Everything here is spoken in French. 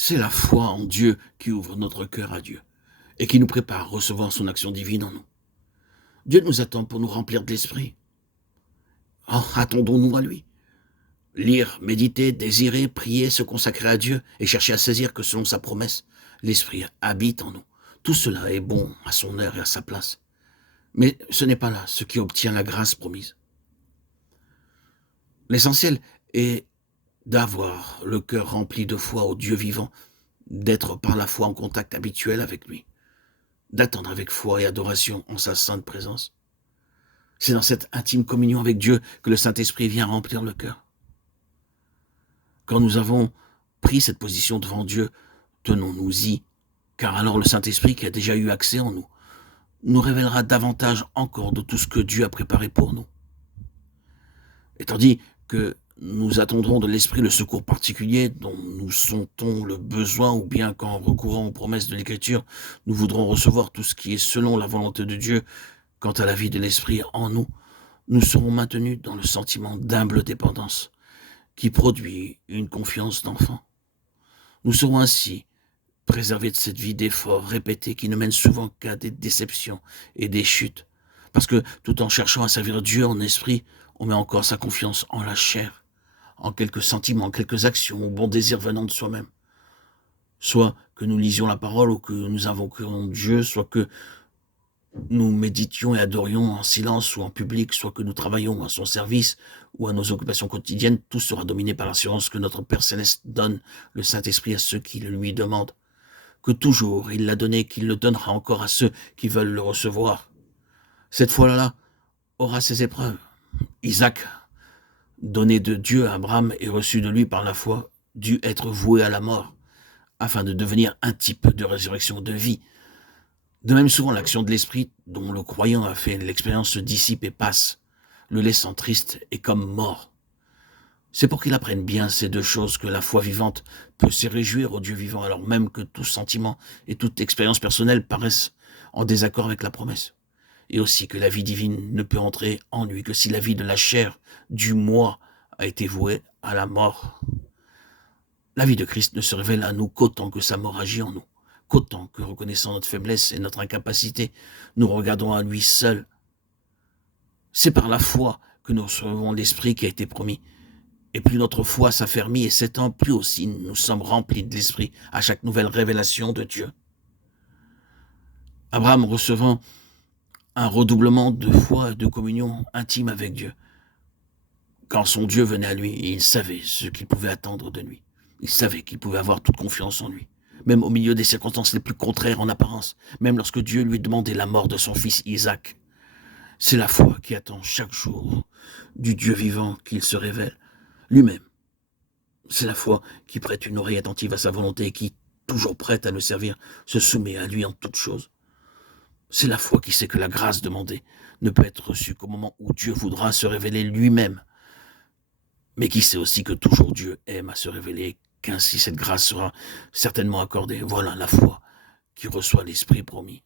C'est la foi en Dieu qui ouvre notre cœur à Dieu et qui nous prépare à recevoir son action divine en nous. Dieu nous attend pour nous remplir de l'Esprit. Oh, attendons-nous à lui. Lire, méditer, désirer, prier, se consacrer à Dieu et chercher à saisir que selon sa promesse, l'Esprit habite en nous. Tout cela est bon à son heure et à sa place. Mais ce n'est pas là ce qui obtient la grâce promise. L'essentiel est d'avoir le cœur rempli de foi au Dieu vivant, d'être par la foi en contact habituel avec lui, d'attendre avec foi et adoration en sa sainte présence. C'est dans cette intime communion avec Dieu que le Saint-Esprit vient remplir le cœur. Quand nous avons pris cette position devant Dieu, tenons-nous-y, car alors le Saint-Esprit qui a déjà eu accès en nous, nous révélera davantage encore de tout ce que Dieu a préparé pour nous. Et tandis que nous attendrons de l'Esprit le secours particulier dont nous sentons le besoin, ou bien qu'en recourant aux promesses de l'Écriture, nous voudrons recevoir tout ce qui est selon la volonté de Dieu, quant à la vie de l'Esprit en nous, nous serons maintenus dans le sentiment d'humble dépendance qui produit une confiance d'enfant. Nous serons ainsi préservés de cette vie d'efforts répétés qui ne mènent souvent qu'à des déceptions et des chutes, parce que tout en cherchant à servir Dieu en esprit, on met encore sa confiance en la chair, en quelques sentiments, quelques actions ou bons désirs venant de soi-même. Soit que nous lisions la parole ou que nous invoquions Dieu, soit que nous méditions et adorions en silence ou en public, soit que nous travaillions à son service ou à nos occupations quotidiennes, tout sera dominé par l'assurance que notre Père Céleste donne le Saint-Esprit à ceux qui le lui demandent, que toujours il l'a donné, qu'il le donnera encore à ceux qui veulent le recevoir. Cette fois-là aura ses épreuves. Isaac, donné de Dieu à Abraham et reçu de lui par la foi, dut être voué à la mort, afin de devenir un type de résurrection de vie. De même, souvent, l'action de l'esprit dont le croyant a fait l'expérience se dissipe et passe, le laissant triste et comme mort. C'est pour qu'il apprenne bien ces deux choses que la foi vivante peut se réjouir au Dieu vivant, alors même que tout sentiment et toute expérience personnelle paraissent en désaccord avec la promesse. Et aussi que la vie divine ne peut entrer en lui que si la vie de la chair, du moi, a été vouée à la mort. La vie de Christ ne se révèle à nous qu'autant que sa mort agit en nous, qu'autant que, reconnaissant notre faiblesse et notre incapacité, nous regardons à lui seul. C'est par la foi que nous recevons l'Esprit qui a été promis. Et plus notre foi s'affermit et s'étend, plus aussi nous sommes remplis de l'Esprit à chaque nouvelle révélation de Dieu. Abraham recevant un redoublement de foi et de communion intime avec Dieu. Quand son Dieu venait à lui, il savait ce qu'il pouvait attendre de lui. Il savait qu'il pouvait avoir toute confiance en lui, même au milieu des circonstances les plus contraires en apparence, même lorsque Dieu lui demandait la mort de son fils Isaac. C'est la foi qui attend chaque jour du Dieu vivant qu'il se révèle lui-même. C'est la foi qui prête une oreille attentive à sa volonté et qui, toujours prête à le servir, se soumet à lui en toutes choses. C'est la foi qui sait que la grâce demandée ne peut être reçue qu'au moment où Dieu voudra se révéler lui-même, mais qui sait aussi que toujours Dieu aime à se révéler, qu'ainsi cette grâce sera certainement accordée. Voilà la foi qui reçoit l'Esprit promis.